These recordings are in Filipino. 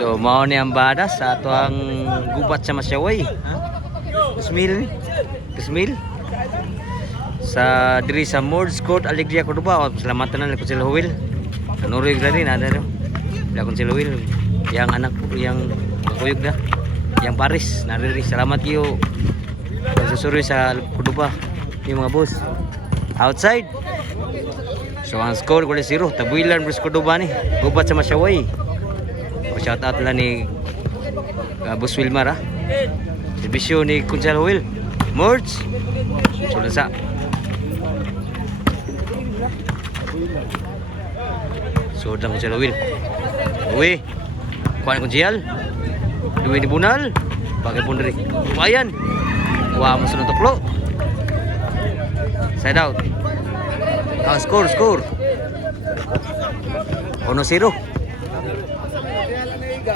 So mao ni ang bada sa ato ang gubat sa Masyaway. Kusmil. Kusmil. Sa diri sa Mords Court Alegria Cordoba. Salamatan na ko sila Huwil. Anurig na rin ada no. Bila ko sila Huwil. Yang anak yang kuyog na. Yang Paris nariri. Salamat kiyo. Susuri sa Cordoba. Yung mga boss. Outside. So ang score ko 0. Tabuilan versus Cordoba ni. Gubat sa Masyaway. Shout out lang ni Boss Wilmar ha. Servisyo ni Kunsal Will. Mords. Sudah sa. Sudah Kunsal Will. Uwi. Kuan Kunsal. Duwi ni Bunal. Pakai pun dari. Lumayan. Wah masuk untuk lo. Side out. Score. 1-0.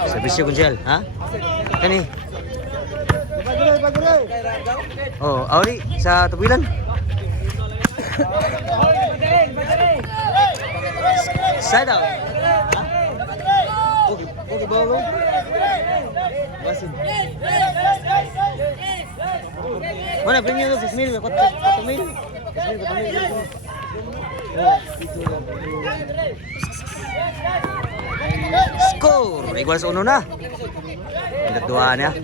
Servisyo Kunsal, ha? Kani. Oh, awli sa tabilan. Side out. Okay, bawo. Basin. Mana premium tu 6,000 kau 4,000. 4,000. Score! Igual sa uno na. Pindat dua niya.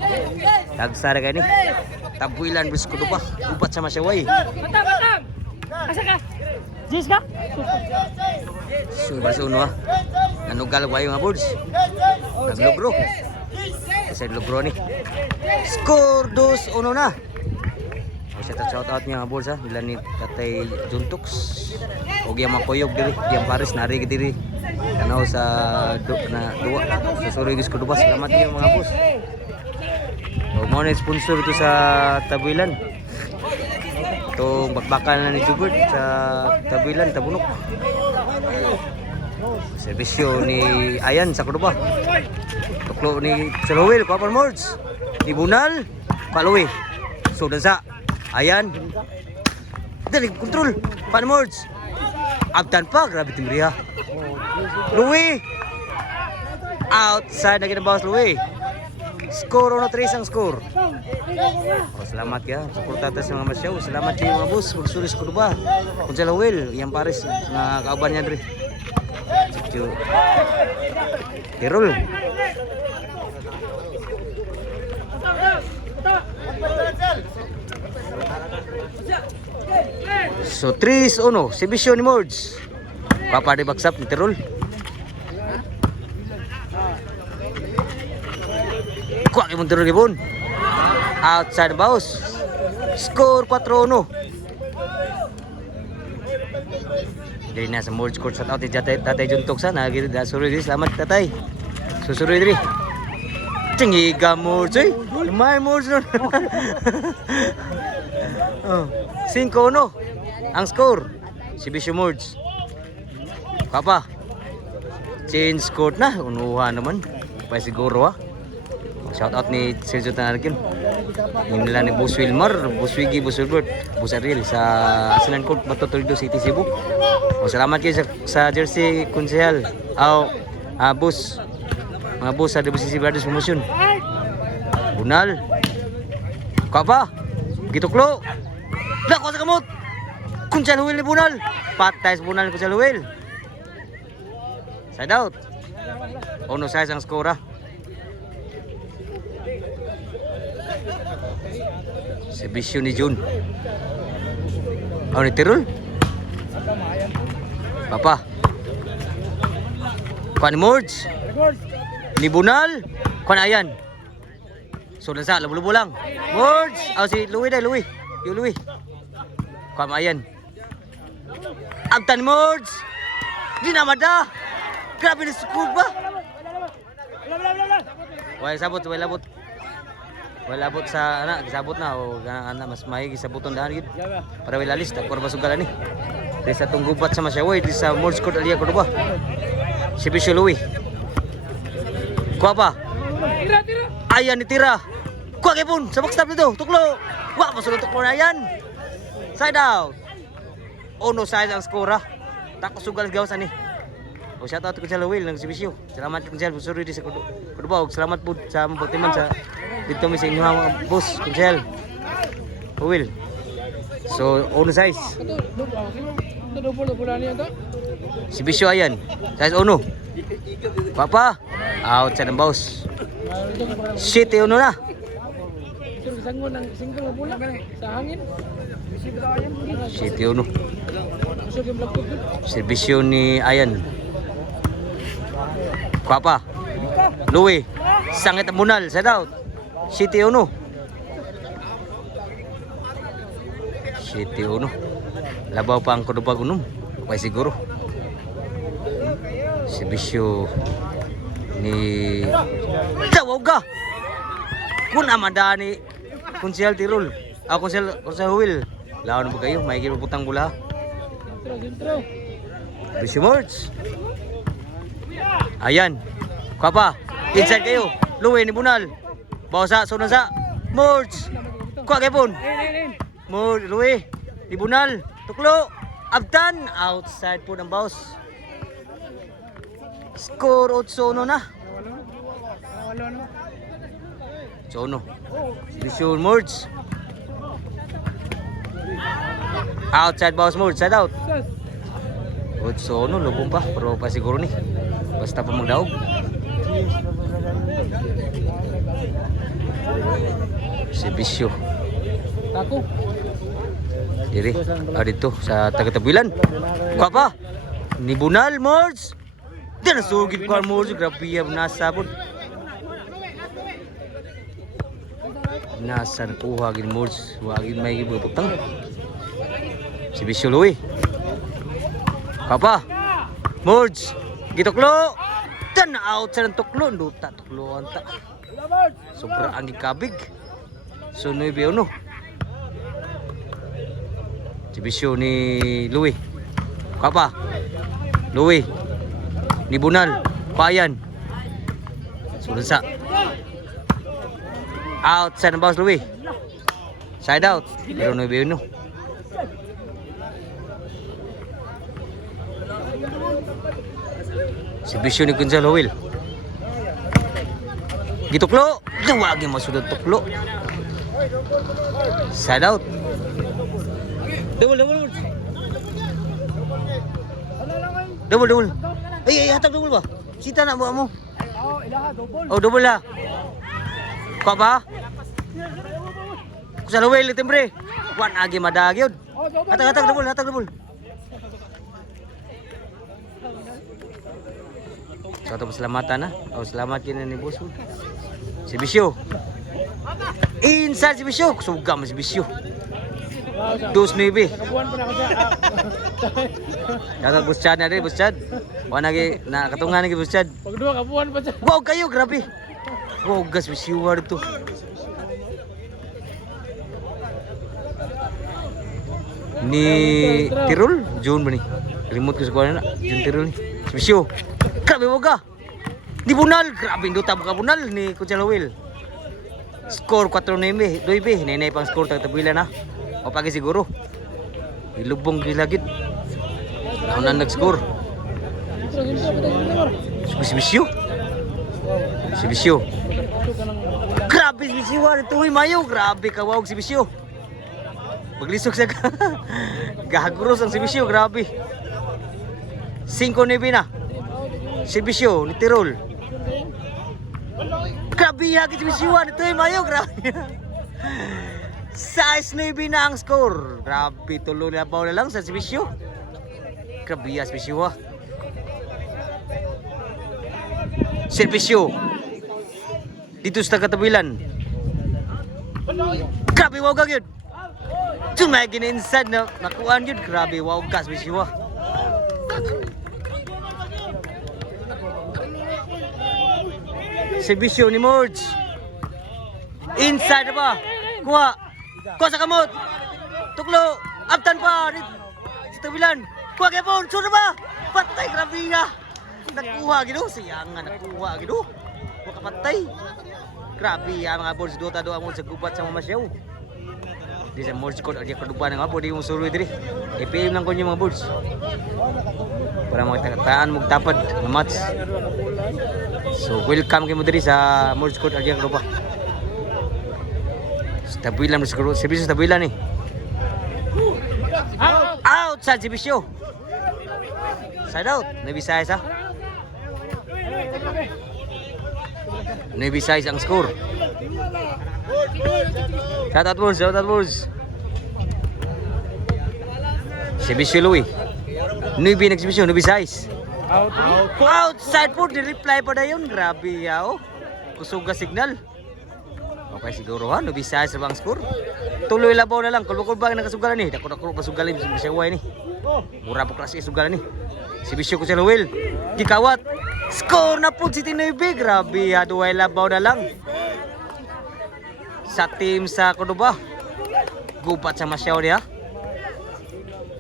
Tagsara kayo ni. Tabuilan versus Cordoba. Gubat sa Masyaway. Batang! Asa ka? Jis ka? So, igual sa uno ha. Nanugal ko yung mga boards. Naglugro. Kasi lugro ni. Score 2-1 na. Shout out niya mga boards ha. Nila ni Tatay Juntox. O giyang makuyog diri. Giyang Paris nari diri. Kanaw sa na duwa sa Surigis Cordoba. Salamat niyo mga boss. So, mo na sponsor ito sa Tabuilan. Itong bakbakan na ni Jubert sa Tabuilan, Tabunok. Servisyo ni Ayan sa Cordoba. Tuklo ni Salowil, Kapal Mords. Ni Bunal, Paluwi. So, dansa. Ayan. Dali, kontrol. Kapal Mords. Abtan pa, grabe timbriha. Louie! Outside na kinabawas Louie. Score 1-3 ang score. Oh, salamat ya. Suportata sa mga masyaw. Salamat kayo mga boss. Magsulis ko ba? Kung sa Lowell, yung Paris na kauban niya rin. Tirol. So 3-1. Servisyo ni Mords. Papa di bagsap ni Tirol. Kuha kay Tirol gibon. Outside the box. Score 4-1. Diri na sa Mords Court sa out Tatay Juntok sa nagiri da suri diri. Salamat Tatay. Susuri diri. Tingiga Mords eh. May Mords nun. Oh, 5-1 ang score. Servisyo Mords. Papa, change court na. Unuha naman. Pa siguro ha. Shout out ni Sergio Tanarkin. Yung nila ni Boss Wilmar, Boss Wiggy, Boss Wilbert, Boss Ariel sa Asinan Court, Matutuldo City, Cebu. O, salamat kayo sa jersey konsehal. Boss. Mga boss sa WCC Brothers Promotion. Bunal. Papa, gituklo. Lako sa kamot. Kunsal Huwil ni Bunal. Patay sa Bunal ni Kunsal Huwil. Side out. 1-6 ang skora. Servisyo ni Jun. Ni Tirol. Papa. Kuan ni Mords. Ni Bunal. Kuan Ayan. So nasa labu-labu lang. Mords. Si Louie dai, Louie. Yo Louie. Kuan Ayan. Abtan Mords. Di na mada. Grabe na sukod ba? Wala sabot, wala labot. Wala labot sa anak, gisabot na o anak mas maigi sa buton dahan gid. Para wala list, para basugalan ni. Di sa tunggubat sa Masyaway, di sa Mords Court Alegria Cordoba. Servisyo Louie. Kuha pa. Tira. Ayan ni tira. Kuha kay pun sa backstop dito. Tuklo. Wa masulod tuklo na yan. Side out. 1-6 ang skora. Tako sugal gawas ani. O shout out Kunsel Will ng Sibisyo. Salamat Kunsel susuri di sa Kudubaw. Salamat po sa pagtiman sa dito mi sa inyo mga boss Kunsel. Will. So on size. Ito double niya to. Sibisyo ayan. Size ono. Papa. Out sa ng boss. City ono na. Ito sangon ng single na bola sa hangin. City ono. Kusog yung black foot. Serbisyo ni Ayan. Papa. Louie. Sangit ang bunal. Sa daw. City uno. City uno. Labaw pa ang Kudubag unom. Pay siguro. Serbisyo ni Dawag ka. Kun amadani Kunsel Tirul. Kunsel Will. Lawan mo kayo. May putang bola. Sentro. Bisyo Mords. Ayan. Papa. Inside kayo. Louie ni Bunal. Bawsa. Sunod sa. Mords. Kuha kayo pun. Mords. Louie. Ni Bunal. Tuklo. Abtan. Outside po ng boss. Score 8-1 na. Walo no. Sono. Bisyo Mords. Outside boss Mords. Side out. So no, lubong pa. Pero pa siguro ni. Basta pa magdaog. Si Bisyo. Tako. Diri. Dito sa Taga-Tabilan. Kuha pa. Ni Bunal, Mords. Di na sugid ko ang Mords. Grabe yan. Nasa po. Nasa nakuha gin Mords. Wagin may gibutang. Si Bisyo Louie. Papa. Mords. Gituklo. Dan out sa ng tuklo. Duta tuklo anta. Sobra ang gikabig. So 9-1. Si Bisyo ni Louie. Papa. Louie. Ni Bunal. Payan. Sunod sa. Out sa ng boss Louie. Side out. Pero 9-1. Si Bisyo ni Kunsel Will. Gituklo. Dawagi masudod tuklo. Side out. Double. Double. Ay, hatag double ba? Sita na mo. Oh, ilaha double. Oh, double la. Kuha ba? Kunsel Will timbre. Wan agi madagyod. Oh, double. Hatag double. So ito pasalamatan na. Salamat kina ni boss. Si Bisyo. Inside si Bisyo. Sugam si Bisyo. 2-9. Kabuan pa na ako siya. Kakag Boss Chad na rin, Boss Chad. Wala nagi, nakatungan nagi Boss Chad. Pag dua kabuan pa siya. Wow kayo, grabe. Wow, gas Bisyo dito. Ni Tirul, June ba ni? Remote ko sa kuha na. June Tirul ni. Si Bisyo. Grabe mo ka. Ni Bunal. Grabe ndo tabo ka Bunal ni Kunsel Will. Score 4-9. 2-9. Nenay pang score Taga-Tabilan na. O pagi siguro. Ilubong gilagid. Ako na nag-score. Si Bisyo. Si Bisyo. Grabe si Bisyo. Ito ay mayo. Grabe kawawag si Bisyo. Maglisok sa gaguros ang si Bisyo. Grabe. 5-9 na. Si Bisyo ni Tirol. Grabe hagit si Bisyo. Ito ay mayo. Grabe. 6-9 na ang score. Grabe, tulo na pa na lang sa si Bisyo. Grabe si Bisyo. Si Bisyo. Dito sa Taga-Tabilan. Grabe, wow gag yun. Tumagin inside na nakuhaan yun. Grabe, wow gas Bisyo. Si Bisyo ni Mords. Inside na ba? Kuha. Kuha sa kamot. Tuklo. Abtan pa. Sa Tabilan. Kuha kayo po. Sura ba? Patay. Grabe nga. Nakuha gino. Sayang nga. Nakuha gino. Huwag kapatay. Grabe mga boards. Dota doa mo sa gubat sa mamasyaw. Di sa Morse Code Aldia Cordoba nga po di mo suruy diri. IPM lang ko yung mga boards. Para magtataan mo tapad na match. So welcome kayo mo diri sa Morse Code Aldia Cordoba. Tabuilan mo siguro, Sibisyo tabuilan eh. Outside Sibisyo. Side out, Nabisayas ha. Nabisayas ang score. Shout out Bulls. Sibisyo Louie. Nubi nagsibisyo, Nabisayas. Outside po, ni-reply pa na yun. Grabe ya oh. Kusuga signal. Okay siguro ha, Nabisayas na bang score? Tuloy labaw na lang, kulbang nakasugalan ni. Dako-dako pasugalan ni Siyaway ni. Mura po klase isugalan ni. Sibisyo ko sa Luwil. Gikawat. Score na po si Tinoybe. Grabe ha, duway labaw na lang. Sa team sa Cordoba. Gubat sa Masyaw niya.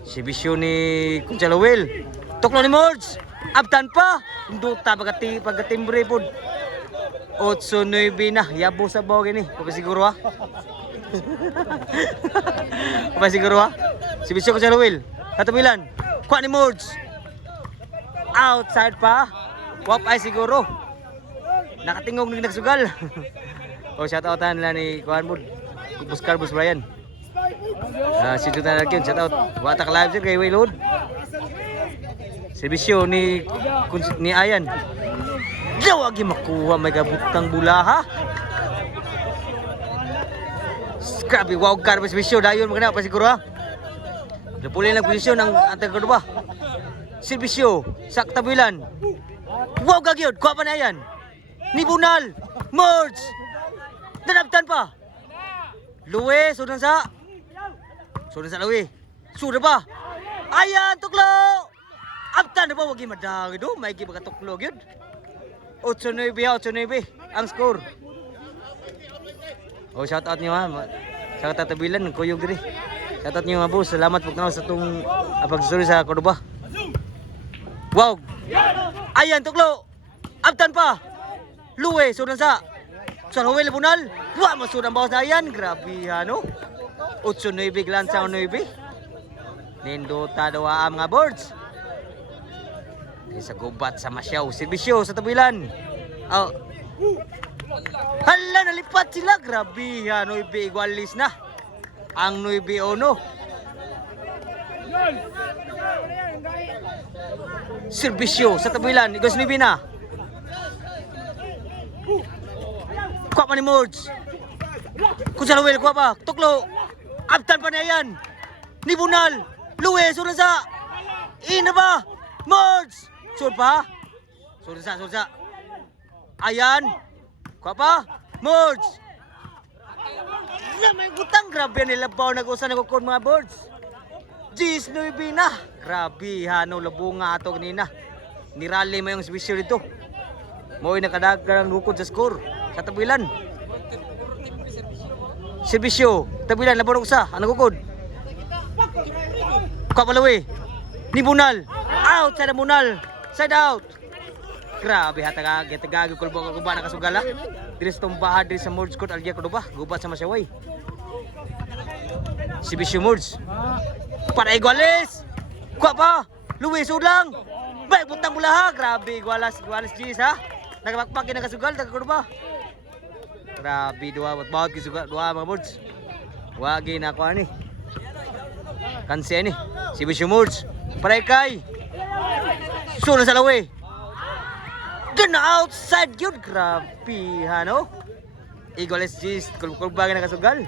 Sibisyo ni Kunchalawil. Tuklo ni Mords. Abtan pa. Induta pagkatimbre po. 8-9 na. Yabo sa bawag ini. Papasiguro ha. Papasiguro ha. Sibisyo Kunchalawil. Katabilan. Kuha ni Mords. Outside pa. Wap ay siguro. Nakatingog ng nagsugal. O shout outan nila ni Kuhan Mood. Buskar Bus Brian. Si Tutan Arkin, shout out. Watak live sir kay Waylod. Servisyo ni Ayan. Dawagi makuha may gabutang bulaha. Grabe, wow car servisyo. Dayon magana pa siguro ha. Napuli lang posisyon ng Antag Cordoba. Servisyo, saktabilan. Wow gagyod, kuha pa na yan. Nibunal, Mords. Nanabtan pa. Luwe, sudan sa Luwe. Sudah pa. Ayan, tuklo. Abtan na ba, wagi madagi do. May giba ka tuklo gyud. 8-9 ha, 8-9 ang score. Oh, shout out niyo ha. Sa tatabilan ng kuyog diri. Shout out niyo mga boss. Salamat po sa itong pagsuri sa Cordoba. Wow. Ayan, tuklo. Abtan pa. Luwe, sudan sa Luwe, Libunal. Wah, masudan bawas na yan. Grabe, ano? 8-9, glansa 9. Nindota dawa ang mga boards. Sa gubat sa Masyaw. Servisyo sa tabilan. Oh. Hala, nalipat sila. Grabe, 9 igualis na. Ang 9-1. Servisyo sa tabilan. Igos 9 na. Kuha pa ni Mords. Kunchalawil, kuha pa. Tuklo. Abtan pa na yan. Nibunal. Luwe, sunan sa. Ina ba? Mords. Sur pa. Sunan sa. Ayan. Kuha pa. Mords. Na may gutang. Grabe nila ba nag-usan nagkukon mga boards. Gis, 9 na. Grabe, hano, labo nga ato kanina. Nirali mo yung servisyo dito. Mo'y nakadagang lukod sa score. Sa tabilan. Servisyo. Tabilan, laborong sa. Ano kukod? Kapalawi. Ni Bunal. Out sa Bunal. Side out. Grabe, hatagagi. Kulbong na kasugala. Diri sa tumbahan, diri sa Mords Court, Aldia Cordoba. Gubat sa Masyaway. Servisyo Mords. Para Iguales. Kuha pa. Luis udlang. Bay, puntang mula ha. Grabe, Iguales Gis ha. Nagpakpakin na kasugal, Cordoba. Grabe, bawat kisugal, dua mga Mords. Wagi na kuha ni. Kansi ni. Servisyo Mords. Para Ikay. Sunan sa Lawe. Dun outside yun. Grabe, ano? Iguales Gis. Kulbagan na kasugal.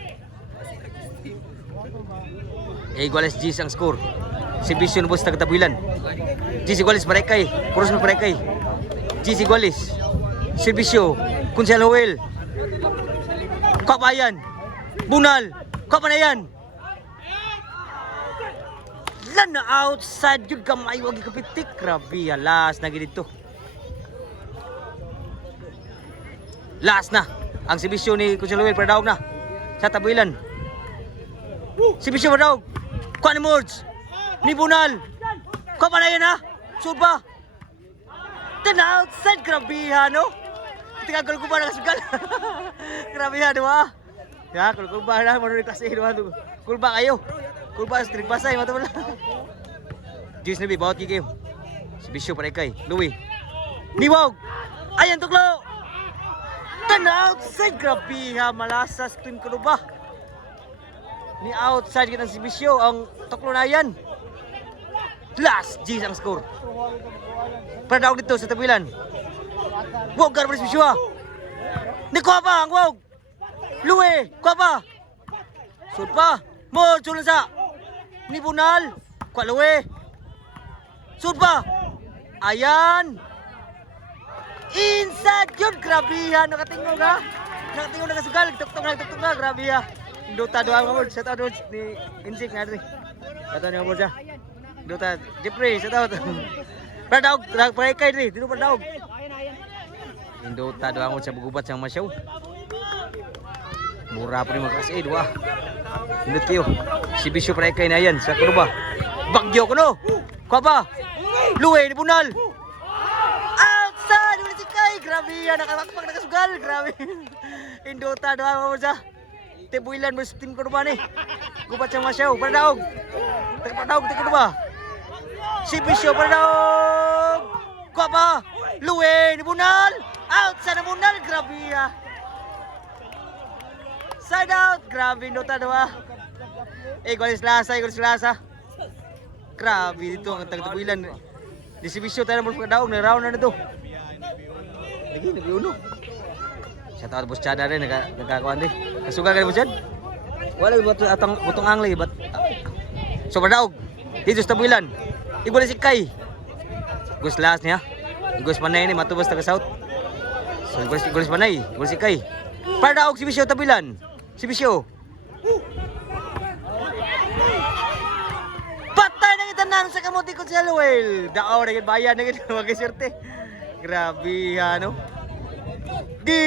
Iguales Gis ang score. Servisyo na po sa Tabilan. Gis Iguales para Ikay. Puros mo para Ikay. Gis Iguales. Servisyo. Kunchalawil. Kapayan. Bunal. Kapanayan. Lan na outside yun kamay. Wag ikapitik. Grabe. Last na ganito. Last na. Ang servisyo ni Kunchalawil para daog na. Sa Tabilan. Servisyo para daog. Kuha ni Mords. Ni Bunal. Kapanayan ha. Sure ba? Then outside. Grabe ha no. Tingagol ko pa nakasugal. Grabe ha, di ba? Ya, kulba na mo rin kasi ano. Kulba kayo. Kulba street pasay mo wala. Juice na bi bawat game. Si Bisyo para kay Louie. Niwag. Ayan tuklo. Turn outside, grabe ha, malasas team Kulba. Ni outside kita si Bisyo ang tuklo na yan. Last G's ang score. Para daw dito sa tabilan. Wag garba si Bisyo. Ni kuha pa ang wag. Louie, kuha pa. Sud pa. Mo sulan sa. Ni Bunal. Kuha Louie. Sud pa. Ayan. Inside yun. Grabe ha. Nakatingog ha. Nakatingog na kasugal. Tuktok na. Grabe ha. Dota doang mo. Shout out ni Insik nga rin. Shout out ni mo siya. Dota. Jeffrey. Shout out. Para daog. Para kay rin. Dito para daog. Dota doang mo siya bugubat siyang masyaw. Mura pa rin mga kasi. Dua. Indot kayo. Si Bisyo para kay na yan. Sa kuno ba? Bagyo ko no. Kuha pa. Louie ni Bunal. Outside. Wala si Kai. Grabe yan. Nakapakpak na kasugal. Grabe. Indota doang mo siya. Tebuilan mo sa team ko ba ni? Gubat siyang masyaw. Para daog. Tika ba? Si Bisyo para daog. Kuha pa. Louie ni Bunal. Outside na Bunal. Grabe ya. Side out. Grabe indota doa. Golis lasa. Grabe dito ang tagtabuilan. Di si Bisyo tayo mo daog na round na to. Lagi nabiuno. Shout out Boss Chada rin nagkakuan din. Kasuga ka mo dyan? Wala ba atang butong angli but so daog. Dito sa tabuilan. Igwala si Kai. Gus last niya. Igos panay ni matubos taga south. So igos panay, igos si Kai. Para daog si Bisyo tabuilan. Si Bisyo. Patay na kita nan sa kamuti ko sa Luel. Daaw na bayan na kita magkaserte. Grabe ano. Di